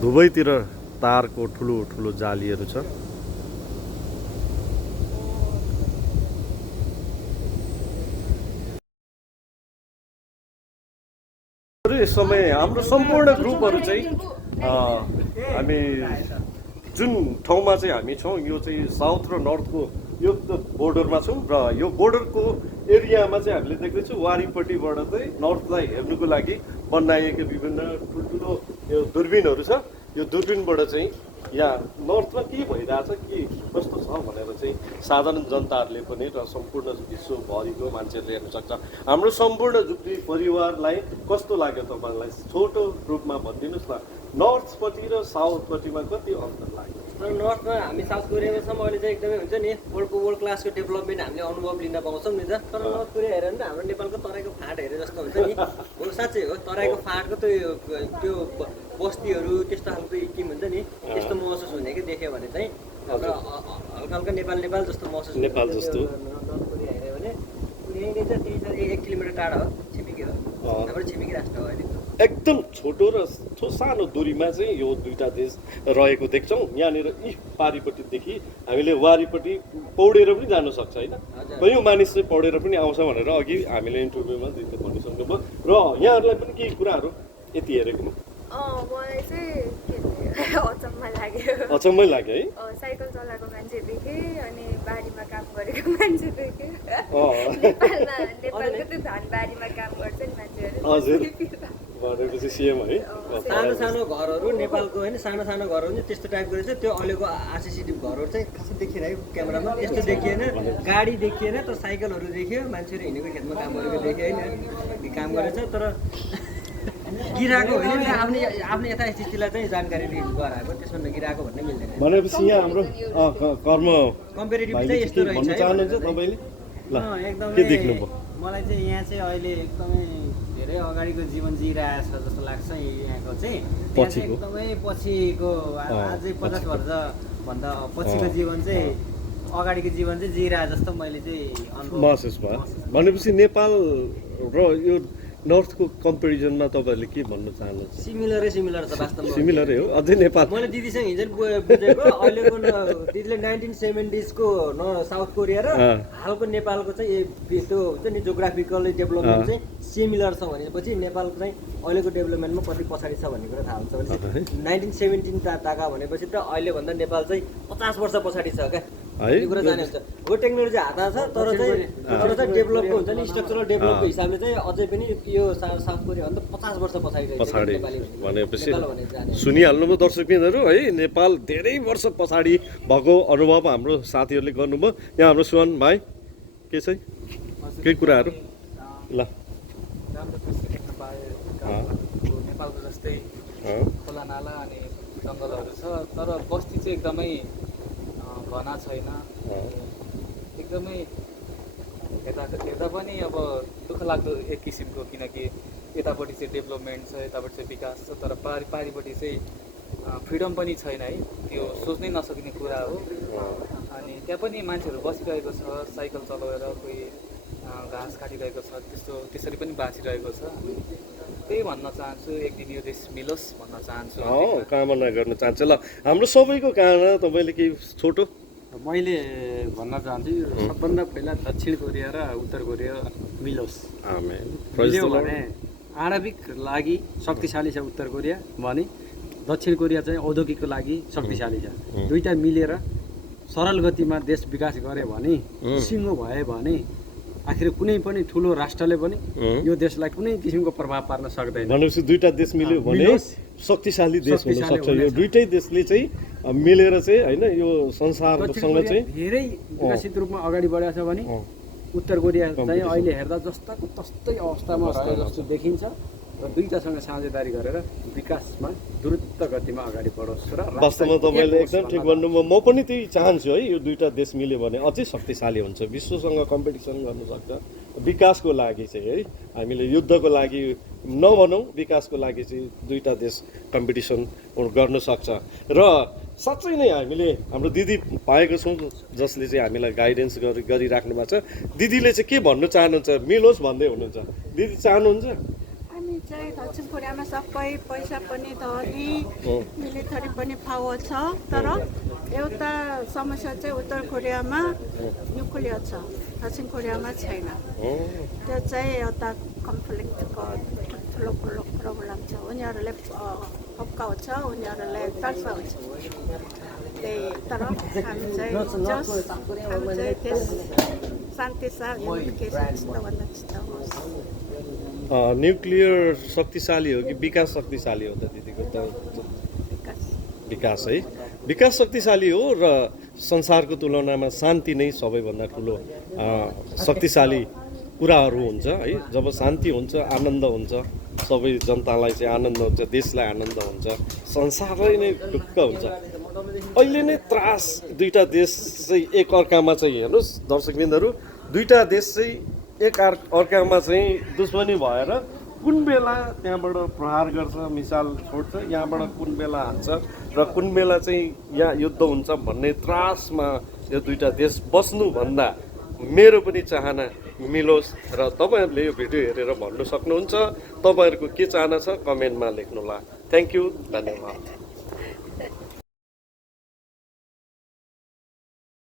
दुवैतिर तारको ठुलो ठुलो जालीहरू छ। यस समय हाम्रो सम्पूर्ण ग्रुपहरू चाहिँ हामी जुन ठाउँमा चाहिँ हामी छौँ यो चाहिँ साउथ र नर्थको यो बोर्डरमा छौँ र यो बोर्डरको एरियामा चाहिँ हामीले देख्दैछौँ वारिपट्टिबाट चाहिँ नर्थलाई हेर्नुको लागि बनाइएका विभिन्न ठुल्ठुलो यो दूरबिनहरू छ। यो दूरबिनबाट चाहिँ यहाँ नर्थमा के भइरहेछ के कस्तो छ भनेर चाहिँ साधारण जनताहरूले पनि र सम्पूर्ण विश्वभरिको मान्छेहरूले हेर्न सक्छ। हाम्रो सम्पूर्ण जुब्ली परिवारलाई कस्तो लाग्यो तपाईँलाई छोटो रूपमा भनिदिनुहोस् न, नर्थपट्टि र साउथपट्टिमा कति अन्तर लाग्यो? नर्थमा हामी साउथ कोरियामा छौँ अहिले चाहिँ एकदमै हुन्छ नि वर्ल्ड क्लासको डेभलपमेन्ट हामीले अनुभव लिन पाउँछौँ नि त। तर नर्थ कोरिया हेऱ्यो भने हाम्रो नेपालको तराईको फाँट हेरे जस्तो हुन्छ नि। हो साँच्चै हो, तराईको फाँटको त्यो बस्तीहरू त्यस्तो खालको इक्किम हुन्छ नि, त्यस्तो महसुस हुने कि देख्यो भने चाहिँ हल्का हल्का नेपाल जस्तो महसुस हुन्छ। नेपाल जस्तो नर्थ कोरिया हेऱ्यो भने यहीँनिर चाहिँ 1 किलोमिटर टाढा हो, छिमेकी हो, हाम्रो छिमेकी राष्ट्र हो अहिले। एकदम छोटो र सानो दूरीमा चाहिँ यो दुईटा देश रहेको देख्छौँ। यहाँनिर यी पारिपट्टिदेखि हामीले वारिपट्टि पौडेर पनि जान सक्छ होइन, कयौँ मानिस चाहिँ पौडेर पनि आउँछ भनेर अघि हामीले इन्टरभ्यूमा भनिसक्नुभयो। र यहाँहरूलाई पनि केही कुराहरू यति हेरेको मलाई चाहिँ अचम्मै लाग्यो है। साइकल चलाएको मान्छे देखेँ अनि बारीमा काम गरेको मान्छे देखेँ। नेपालको त्यो धान बारीमा काम गर्छ नि मान्छेहरू। हजुर भनेपछि सिएम है। सानो सानो घरहरू नेपालको होइन, सानो सानो घरहरू चाहिँ त्यस्तो टाइपको रहेछ। त्यो अहिलेको आरसिसी घरहरू चाहिँ खासै देखिरहेको क्यामेरामा त्यस्तो देखिएन, गाडी देखिएन, तर साइकलहरू देखियो, मान्छेहरू हिँडेको खेतमा काम गरेको देखियो होइन, काम गरेछ। तर गिराएको होइन, आफ्नो यथास्थितिलाई चाहिँ जानकारी गराएको, त्यसमा नगिराएको भन्ने मिल्दैन। भनेपछि यहाँ हाम्रो कर्म कम्पेरिटिभ चाहिँ यस्तो रहेछ भन्न चाहनुहुन्छ तपाईँले? ल के देख्नुभयो? मलाई चाहिँ यहाँ चाहिँ अहिले एकदमै धेरै अगाडिको जीवन जिइरहेछ जस्तो लाग्छ। यहाँको चाहिँ एकदमै पछिको अझै 50 वर्षभन्दा पछिको जीवन चाहिँ अगाडिको जीवन चाहिँ जिइरहे जस्तो मैले चाहिँ महसुस भयो। भनेपछि नेपाल र यो नर्थको कम्पेरिजनमा तपाईँहरूले के भन्न चाहनुहुन्छ? सिमिलर छ वास्तवमा, सिमिलरै हो। अझै नेपाल मैले दिदीसँग हिजो बुझेको अहिलेको दिदीले 1970s को साउथ कोरिया र हालको नेपालको चाहिँ त्यो हुन्छ नि जोग्राफिकल डेभलपमेन्ट चाहिँ सिमिलर छ भनेपछि नेपालको चाहिँ अहिलेको डेभलपमेन्टमा कति पछाडि छ भन्ने कुरा थाहा हुन्छ। भने 1917 ताका भनेपछि त अहिलेभन्दा नेपाल चाहिँ 50 वर्ष पछाडि छ क्या, यो कुरा जाने हुन्छ। हो टेक्नोलोजी हातमा छ, तर चाहिँ डेभलपको हुन्छ नि स्ट्रक्चरल डेभलपको हिसाबले चाहिँ अझै पनि यो साउथ कोरिया भन्दा 50 वर्ष पछाडि भनेपछि सुनिहाल्नुभयो दर्शकबिनहरू है, नेपाल धेरै वर्ष पछाडि भएको अनुभव हाम्रो साथीहरूले गर्नुभयो। यहाँ हाम्रो सुवन भाइ के छ केही कुराहरू? ल नेपालको जस्तै खोला नाला अनि जङ्गलहरू छ, तर बस्ती चाहिँ एकदमै घना छैन, एकदमै हेर्दा पनि अब दुःख लाग्दो एक किसिमको, किनकि यतापट्टि चाहिँ डेभलपमेन्ट छ, यतापट्टि चाहिँ विकास छ, तर पारिपट्टि चाहिँ फ्रिडम पनि छैन है, त्यो सोच्नै नसकिने कुरा हो। अनि त्यहाँ पनि मान्छेहरू बसिरहेको छ, साइकल चलाएर, कोही घाँस काटिरहेको छ, त्यसरी पनि बाँचिरहेको छ। त्यही भन्न चाहन्छु, एक दिन यो देश मिलोस् भन्न चाहन्छु, कामना गर्न चाहन्छु। ल हाम्रो सबैको कामना तपाईँले केही छोटो? मैले भन्न चाहन्छु सबभन्दा पहिला दक्षिण कोरिया र उत्तर कोरिया मिलोस्। मिल्यो भने आणविक लागि शक्तिशाली छ उत्तर कोरिया भने दक्षिण कोरिया चाहिँ औद्योगिकको लागि शक्तिशाली छ। दुईटा मिलेर सरल गतिमा देश विकास गरे भने, सिङ्गो भए भने आखिर कुनै पनि ठुलो राष्ट्रले पनि यो देशलाई कुनै किसिमको प्रभाव पार्न सक्दैन। भनेपछि दुईटा देश मिल्यो भने शक्तिशाली देश हुन सक्छ। यो दुईटै देशले चाहिँ मिलेर चाहिँ होइन यो संसारसँग चाहिँ धेरै विकसित रूपमा अगाडि बढेको छ भने उत्तर कोरिया चाहिँ अहिले हेर्दा जस्ताको तस्तै अवस्थामा रहे जस्तो देखिन्छ। र दुईटासँग साझेदारी गरेर विकासमा द्रुत गतिमा अगाडि बढोस्। र वास्तवमा तपाईँले एकदम ठिक भन्नुभयो। म पनि त्यही चाहन्छु है, यो दुईटा देश मिल्यो भने अझै शक्तिशाली हुन्छ, विश्वसँग कम्पिटिसन गर्न सक्छ। विकासको लागि चाहिँ है हामीले युद्धको लागि नभनौँ, विकासको लागि चाहिँ दुईटा देश कम्पिटिसन गर्न सक्छ। र साँच्चै नै हामीले हाम्रो दिदी पाएको छौँ जसले चाहिँ हामीलाई गाइडेन्स गरिराख्नु भएको छ। दिदीले चाहिँ के भन्नु चाहनुहुन्छ, मिलोस् भन्दै हुनुहुन्छ, दिदी चाहनुहुन्छ? हामी चाहिँ दक्षिण कोरियामा सबै पैसा पनि धनी मिलिटरी पनि पावर छ, तर एउटा समस्या चाहिँ उत्तर कोरियामा न्युक्लियर छ, दक्षिण कोरियामा छैन। त्यो चाहिँ एउटा कन्फ्लिक्टको ठुलो प्रब्लम छ। उनीहरूले हप्काउँछ, उनीहरूले तर्साउँछ। त्यही तर हामी चाहिँ देश शान्ति छ, युनिफिकेसन छिटोभन्दा छिटो होस्। न्युक्लियर शक्तिशाली हो कि विकास शक्तिशाली हो त दिदीको त? विकास है, विकास शक्तिशाली हो र संसारको तुलनामा शान्ति नै सबैभन्दा ठुलो शक्तिशाली कुराहरू हुन्छ है। जब शान्ति हुन्छ, आनन्द हुन्छ, सबै जनतालाई चाहिँ आनन्द हुन्छ, देशलाई आनन्द हुन्छ, संसारै नै ढुक्क हुन्छ। अहिले नै त्रास दुईटा देश चाहिँ एक अर्कामा चाहिँ हेर्नुहोस् दर्शकबिन्दहरू, दुईटा देश चाहिँ एक अर्कामा चाहिँ दुश्मनी भएर कुन बेला त्यहाँबाट प्रहार गर्छ, मिसाइल छोड्छ, यहाँबाट कुन बेला हान्छ र कुन बेला चाहिँ यहाँ युद्ध हुन्छ भन्ने त्रासमा यो दुईटा देश बस्नुभन्दा मेरो पनि चाहना मिलोस्। र तपाईँहरूले यो भिडियो हेरेर भन्नु सक्नुहुन्छ तपाईँहरूको के चाहना छ, कमेन्टमा लेख्नुहोला। थ्याङ्क यू, धन्यवाद।